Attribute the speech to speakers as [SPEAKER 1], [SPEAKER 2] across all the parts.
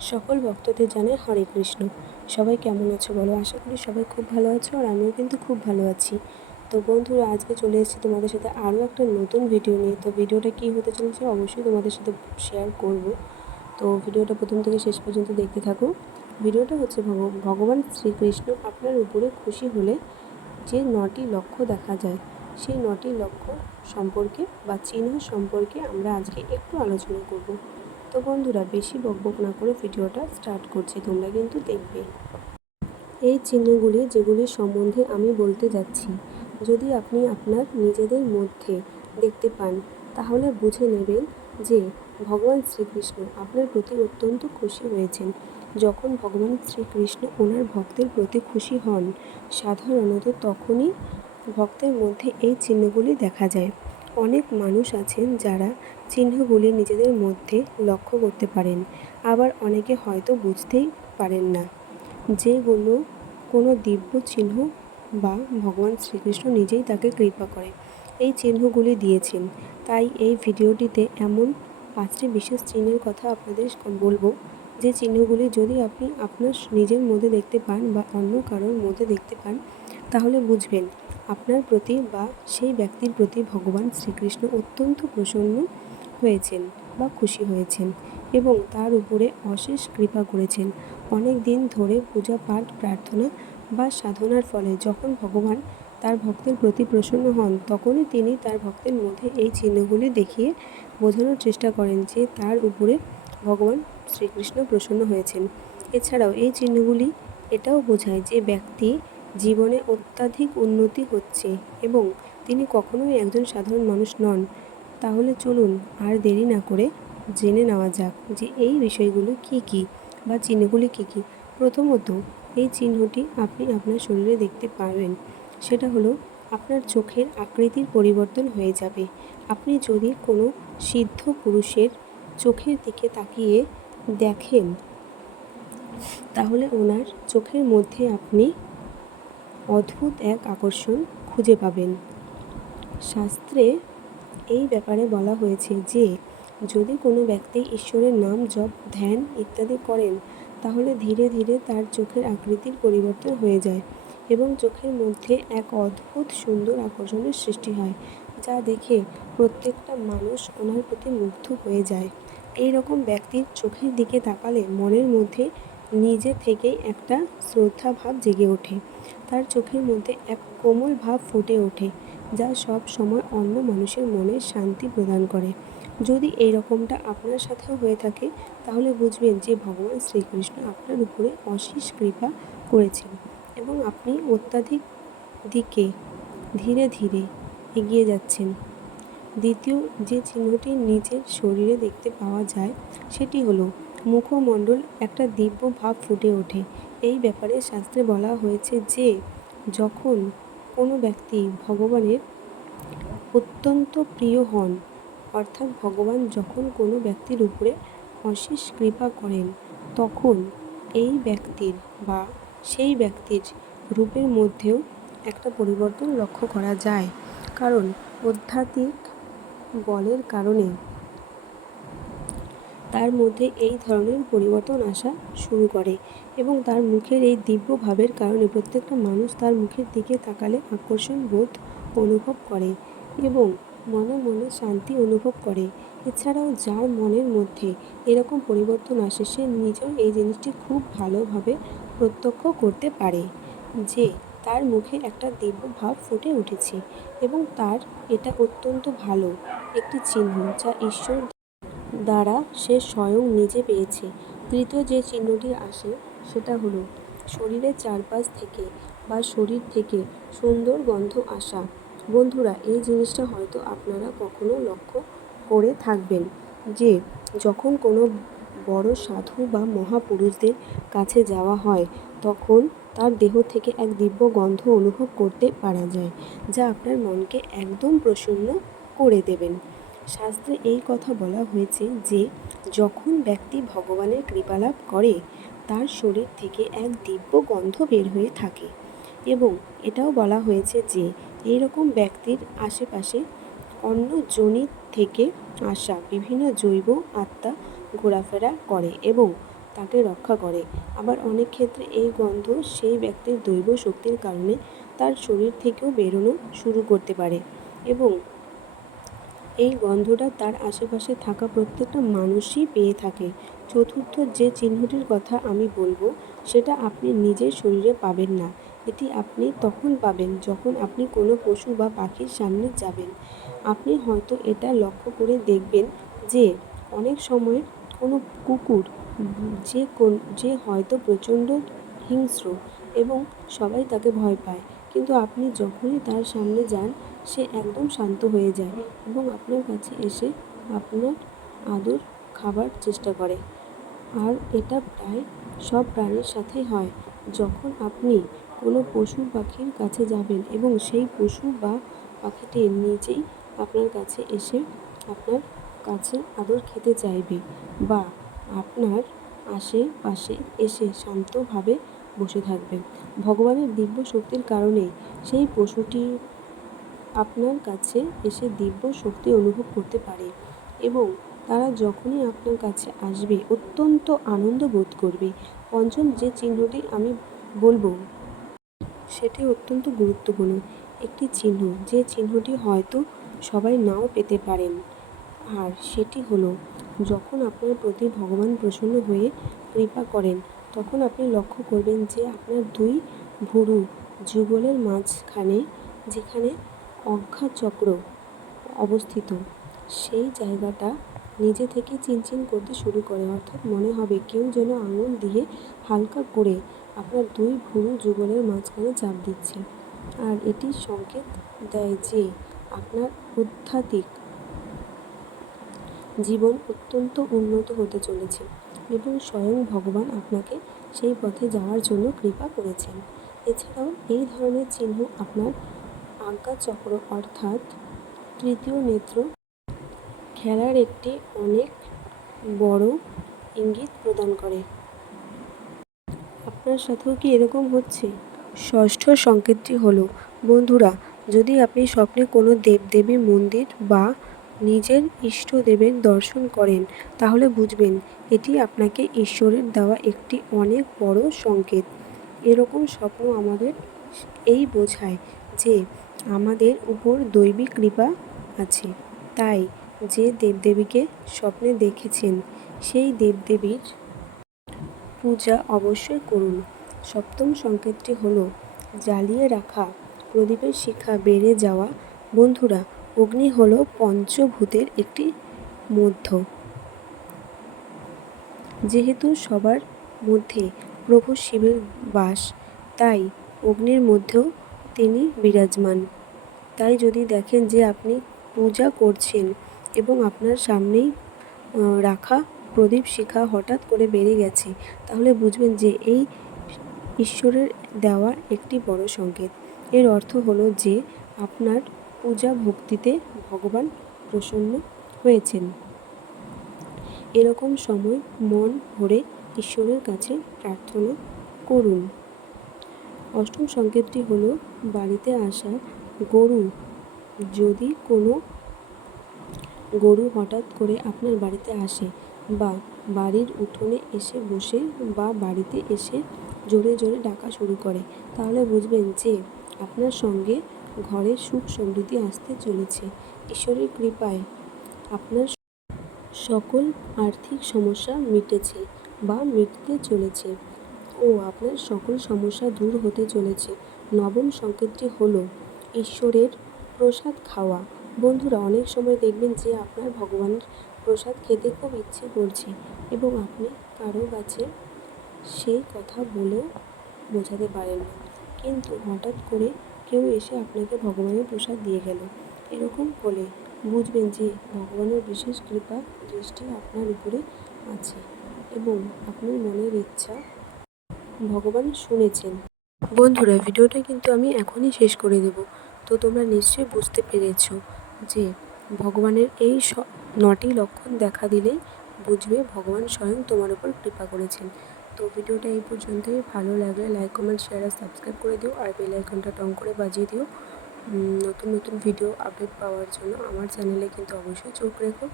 [SPEAKER 1] সকল ভক্তদের জানাই হরে কৃষ্ণ। সবাই কেমন আছো বলো? আশা করি সবাই খুব ভালো আছো আর আমিও কিন্তু খুব ভালো আছি। তো বন্ধুরা, আজকে চলে এসেছি তোমাদের সাথে আরও একটা নতুন ভিডিও নিয়ে। তো ভিডিওটা কী হতে চলেছে অবশ্যই তোমাদের সাথে শেয়ার করব। তো ভিডিওটা প্রথম থেকে শেষ পর্যন্ত দেখতে থাকো। ভিডিওটা হচ্ছে ভগ- ভগবান শ্রীকৃষ্ণ আপনার উপরে খুশি হলে যে নটি লক্ষ্য দেখা যায়, সেই নটি লক্ষ্য সম্পর্কে বা চিহ্ন সম্পর্কে আমরা আজকে একটু আলোচনা করব। তো বন্ধুরা, বেশি বকবক না করে ভিডিওটা স্টার্ট করছি, তোমরা কিন্তু দেখবে। এই চিহ্নগুলি যেগুলি সম্বন্ধে আমি বলতে যাচ্ছি, যদি আপনি আপনার নিজেদের মধ্যে দেখতে পান, তাহলে বুঝে নেবেন যে ভগবান শ্রীকৃষ্ণ আপনার প্রতি অত্যন্ত খুশি হয়েছেন। যখন ভগবান শ্রীকৃষ্ণ ওনার ভক্তের প্রতি খুশি হন, সাধারণত তখনই ভক্তের মধ্যে এই চিহ্নগুলি দেখা যায়। অনেক মানুষ আছেন যারা চিহ্নগুলি নিজেদের মধ্যে লক্ষ্য করতে পারেন, আবার অনেকে হয়তো বুঝতেই পারেন না যেগুলো কোনো দিব্য চিহ্ন বা ভগবান শ্রীকৃষ্ণ নিজেই তাকে কৃপা করে। এই চিহ্নগুলি দিয়েছেন। তাই এই ভিডিওটিতে এমন পাঁচটি বিশেষ চিহ্নের কথা আপনাদের বলব, যে চিহ্নগুলি যদি আপনি আপনার নিজের মধ্যে দেখতে পান বা অন্য কারোর মধ্যে দেখতে পান তাহলে বুঝবেন, আপনার প্রতি বা সেই ব্যক্তির প্রতি ভগবান শ্রীকৃষ্ণ অত্যন্ত প্রসন্ন হয়েছেন বা খুশি হয়েছেন এবং তার উপরে অশেষ কৃপা করেছেন। অনেক দিন ধরে পূজা পাঠ, প্রার্থনা বা সাধনার ফলে যখন ভগবান তার ভক্তের প্রতি প্রসন্ন হন, তখনই তিনি তার ভক্তের মধ্যে এই চিহ্নগুলি দেখিয়ে বোঝানোর চেষ্টা করেন যে তার উপরে ভগবান শ্রীকৃষ্ণ প্রসন্ন হয়েছেন। এছাড়াও এই চিহ্নগুলি এটাও বোঝায় যে ব্যক্তি জীবনে অত্যাধিক উন্নতি হচ্ছে এবং তিনি কখনোই একজন সাধারণ মানুষ নন। তাহলে চলুন আর দেরি না করে জেনে নেওয়া যাক যে এই বিষয়গুলো কি কি বা চিহ্নগুলি কি কি। প্রথমত, এই চিহ্নটি আপনি আপনার শরীরে দেখতে পারবেন। সেটা হলো, আপনার চোখের আকৃতির পরিবর্তন হয়ে যাবে। আপনি যদি কোনো সিদ্ধ পুরুষের চোখের দিকে তাকিয়ে দেখেন, তাহলে ওনার চোখের মধ্যে আপনি অদ্ভুত এক আকর্ষণ খুঁজে পাবেন। শাস্ত্রে এই ব্যাপারে বলা হয়েছে যে, যদি কোনো ব্যক্তি ঈশ্বরের নাম জপ, ধ্যান ইত্যাদি করেন, তাহলে ধীরে ধীরে তার চোখের আকৃতির পরিবর্তন হয়ে যায় এবং চোখের মধ্যে এক অদ্ভুত সুন্দর আকর্ষণের সৃষ্টি হয়, যা দেখে প্রত্যেকটা মানুষ ওনার প্রতি মুগ্ধ হয়ে যায়। এই রকম ব্যক্তির চোখের দিকে তাকালে মনের মধ্যে নিজে থেকেই একটা শ্রদ্ধা ভাব জেগে ওঠে। তার চোখের মধ্যে এক কোমল ভাব ফুটে ওঠে, যা সব সময় অন্য মানুষের মনে শান্তি প্রদান করে। যদি এই রকমটা আপনার সাথেও হয়ে থাকে, তাহলে বুঝবেন যে ভগবান শ্রীকৃষ্ণ আপনার উপরে অশেষ কৃপা করেছেন এবং আপনি অত্যাধিক দিকে ধীরে ধীরে এগিয়ে যাচ্ছেন। দ্বিতীয় যে চিহ্নটি নিজের শরীরে দেখতে পাওয়া যায়, সেটি হলো মুখমণ্ডল একটা দিব্য ভাব ফুটে ওঠে। এই ব্যাপারে শাস্ত্রে বলা হয়েছে যে, যখন কোনো ব্যক্তি ভগবানের অত্যন্ত প্রিয় হন, অর্থাৎ ভগবান যখন কোনো ব্যক্তির উপরে অশেষ কৃপা করেন, তখন এই ব্যক্তির বা সেই ব্যক্তির রূপের মধ্যেও একটা পরিবর্তন লক্ষ্য করা যায়। কারণ আধ্যাত্মিক বলের কারণে তার মধ্যে এই ধরনের পরিবর্তন আসা শুরু করে এবং তার মুখের এই দিব্য ভাবের কারণে প্রত্যেকটা মানুষ তার মুখের দিকে তাকালে আকর্ষণ বোধ অনুভব করে এবং মনে মনে শান্তি অনুভব করে। এছাড়াও যার মনের মধ্যে এরকম পরিবর্তন আসে, সে নিজেও এই জিনিসটি খুব ভালোভাবে প্রত্যক্ষ করতে পারে যে তার মুখে একটা দিব্য ভাব ফুটে উঠেছে এবং তার এটা অত্যন্ত ভালো একটি চিহ্ন যা ঈশ্বর দ্বারা সে স্বয়ং নিজে পেয়েছে। তৃতীয় যে চিহ্নটি আসে, সেটা হলো, শরীরের চারপাশ থেকে বা শরীর থেকে সুন্দর গন্ধ আসা। বন্ধুরা, এই জিনিসটা হয়তো আপনারা কখনো লক্ষ্য করে থাকবেন যে, যখন কোনো বড় সাধু বা মহাপুরুষদের কাছে যাওয়া হয়, তখন তার দেহ থেকে এক দিব্য গন্ধ অনুভব করতে পারা যায়, যা আপনার মনকে একদম প্রসন্ন করে দেবেন। শাস্ত্রে এই কথা বলা হয়েছে যে, যখন ব্যক্তি ভগবানের কৃপালাভ করে, তার শরীর থেকে এক দিব্য গন্ধ বের হয়ে থাকে। এবং এটাও বলা হয়েছে যে এই রকম ব্যক্তির আশেপাশে অন্য যোনি থেকে আসা বিভিন্ন জৈব আত্মা ঘোরাফেরা করে এবং তাকে রক্ষা করে। আবার অনেক ক্ষেত্রে এই গন্ধ সেই ব্যক্তির দৈব শক্তির কারণে তার শরীর থেকেও বেরোনো শুরু করতে পারে। এবং এই গন্ধটা তার আশেপাশে থাকা প্রত্যেকটা মানুষই পেয়ে থাকে। চতুর্থ যে চিহ্নটির কথা আমি বলব, সেটা আপনি নিজের শরীরে পাবেন না। এটি আপনি তখন পাবেন যখন আপনি কোনো পশু বা পাখির সামনে যাবেন। আপনি হয়তো এটা লক্ষ্য করে দেখবেন যে, অনেক সময় কোনো কুকুর যে কোন, যে হয়তো প্রচণ্ড হিংস্র এবং সবাই তাকে ভয় পায়। কিন্তু আপনি যখনই তার সামনে যান সে একদম শান্ত হয়ে যায় এবং আপনার কাছে এসে আপনার আদর খাবার চেষ্টা করে। আর এটা প্রায় সব প্রাণীর সাথেই হয়। যখন আপনি কোনো পশু পাখির কাছে যাবেন এবং সেই পশু বা পাখিটি নিজেই আপনার কাছে এসে আপনার কাছে আদর খেতে চাইবে বা আপনার আশেপাশে এসে শান্তভাবে বসে থাকবে। ভগবানের দিব্য শক্তির কারণে সেই পশুটি আপনার কাছে এসে দিব্য শক্তি অনুভব করতে পারে এবং তারা যখনই আপনার কাছে আসবে, অত্যন্ত আনন্দ বোধ করবে। পঞ্চম যে চিহ্নটি আমি বলব, সেটি অত্যন্ত গুরুত্বপূর্ণ। একটি চিহ্ন, যে চিহ্নটি হয়তো সবাই নাও পেতে পারেন। আর সেটি হলো, যখন আপনার প্রতি ভগবান প্রসন্ন হয়ে কৃপা করেন, তখন আপনি লক্ষ্য করবেন যে আপনার দুই ভুরু যুগলের মাঝখানে, যেখানে অজ্ঞাচক্র অবস্থিত। সেই জায়গাটা নিজে থেকে চিনচিন করতে শুরু করে। অর্থাৎ মনে হবে কেউ যেন আঙুল দিয়ে হালকা করে আপনার দুই ভুরু যুগলের মাঝখানে চাপ দিচ্ছে। আর এটি সংকেত দেয় যে আপনার আধ্যাত্মিক জীবন অত্যন্ত উন্নত হতে চলেছে এবং স্বয়ং ভগবান আপনাকে সেই পথে যাওয়ার জন্য কৃপা করেছেন। এছাড়াও এই ধরনের চিহ্ন আপনার আজ্ঞাচক্র অর্থাৎ তৃতীয় নেত্র খেলার একটি অনেক বড় ইঙ্গিত প্রদান করে। আপনার সাথেও কি এরকম হচ্ছে? ষষ্ঠ সংকেতটি হলো, বন্ধুরা, যদি আপনি স্বপ্নে কোনো দেবদেবী মন্দির বা নিজের ইষ্টদেবের দর্শন করেন, তাহলে বুঝবেন এটি আপনাকে ঈশ্বরের দেওয়া একটি অনেক বড় সংকেত। এরকম স্বপ্ন আমাদের এই বোঝায় যে আমাদের উপর দৈবিক কৃপা আছে। তাই যে দেবদেবীকে স্বপ্নে দেখেছেন, সেই দেবদেবীর পূজা অবশ্যই করুন। সপ্তম সংকেতটি হলো, জ্বালিয়ে রাখা প্রদীপের শিখা বেড়ে যাওয়া। বন্ধুরা, অগ্নি হলো পঞ্চভূতের একটি মধ্য। যেহেতু সবার মধ্যে প্রভু শিবের বাস, তাই অগ্নির মধ্যেও তিনি বিরাজমান। তাই যদি দেখেন যে আপনি পূজা করছেন এবং আপনার সামনেই রাখা প্রদীপ শিখা হঠাৎ করে বেড়ে গেছে, তাহলে বুঝবেন যে এই ঈশ্বরের দেওয়া একটি বড় সংকেত। এর অর্থ হলো যে আপনার পূজা ভক্তিতে ভগবান প্রসন্ন হয়েছেন। এরকম সময় মন ভরে ঈশ্বরের কাছে প্রার্থনা করুন। অষ্টম সংকেতটি হলো, বাড়িতে আসা গরু। যদি কোনো গরু হঠাৎ করে আপনার বাড়িতে আসে বা বাড়ির উঠোনে এসে বসে বা বাড়িতে এসে জোরে জোরে ডাকা শুরু করে, তাহলে বুঝবেন যে আপনার সঙ্গে ঘরে সুখ সমৃদ্ধি আসতে চলেছে। ঈশ্বরের কৃপায় আপনার সকল আর্থিক সমস্যা মিটেছে বা মিটতে চলেছে। ও আপনার সকল সমস্যা দূর হতে চলেছে। নবম সংকেতটি হলো, ঈশ্বরের প্রসাদ খাওয়া। বন্ধুরা, অনেক সময় দেখবেন যে আপনার ভগবানের প্রসাদ খেতে খুব ইচ্ছে করছে এবং আপনি কারও কাছে সেই কথা বলেও বোঝাতে পারেন। না কিন্তু হঠাৎ করে কেউ এসে আপনাকে ভগবানের প্রসাদ দিয়ে গেল। এরকম হলে বুঝবেন যে ভগবানের বিশেষ কৃপা দৃষ্টি আপনার উপরে আছে এবং আপনার মনের ইচ্ছা ভগবান শুনেছেন। বন্ধুরা, ভিডিওটা কিন্তু আমি এখনই শেষ করে দেব। তো তোমরা নিশ্চয়ই বুঝতে পেরেছ যে ভগবানের এই নটি লক্ষণ দেখা দিলেই বুঝবে ভগবান স্বয়ং তোমার উপর কৃপা করেছেন। তো ভিডিওটা এই পর্যন্তই। ভালো লাগলে লাইক কমেন্ট শেয়ার আর সাবস্ক্রাইব করে দিও আর বেল আইকনটা টং করে বাজিয়ে দিও। নতুন নতুন ভিডিও আপডেট পাওয়ার জন্য আমার চ্যানেলে কিন্তু অবশ্যই চোখ রেখো।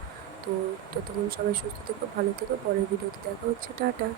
[SPEAKER 1] তো ততক্ষণ সবাই সুস্থ থেকো, ভালো থেকো। পরের ভিডিওতে দেখা হচ্ছে। টাটা।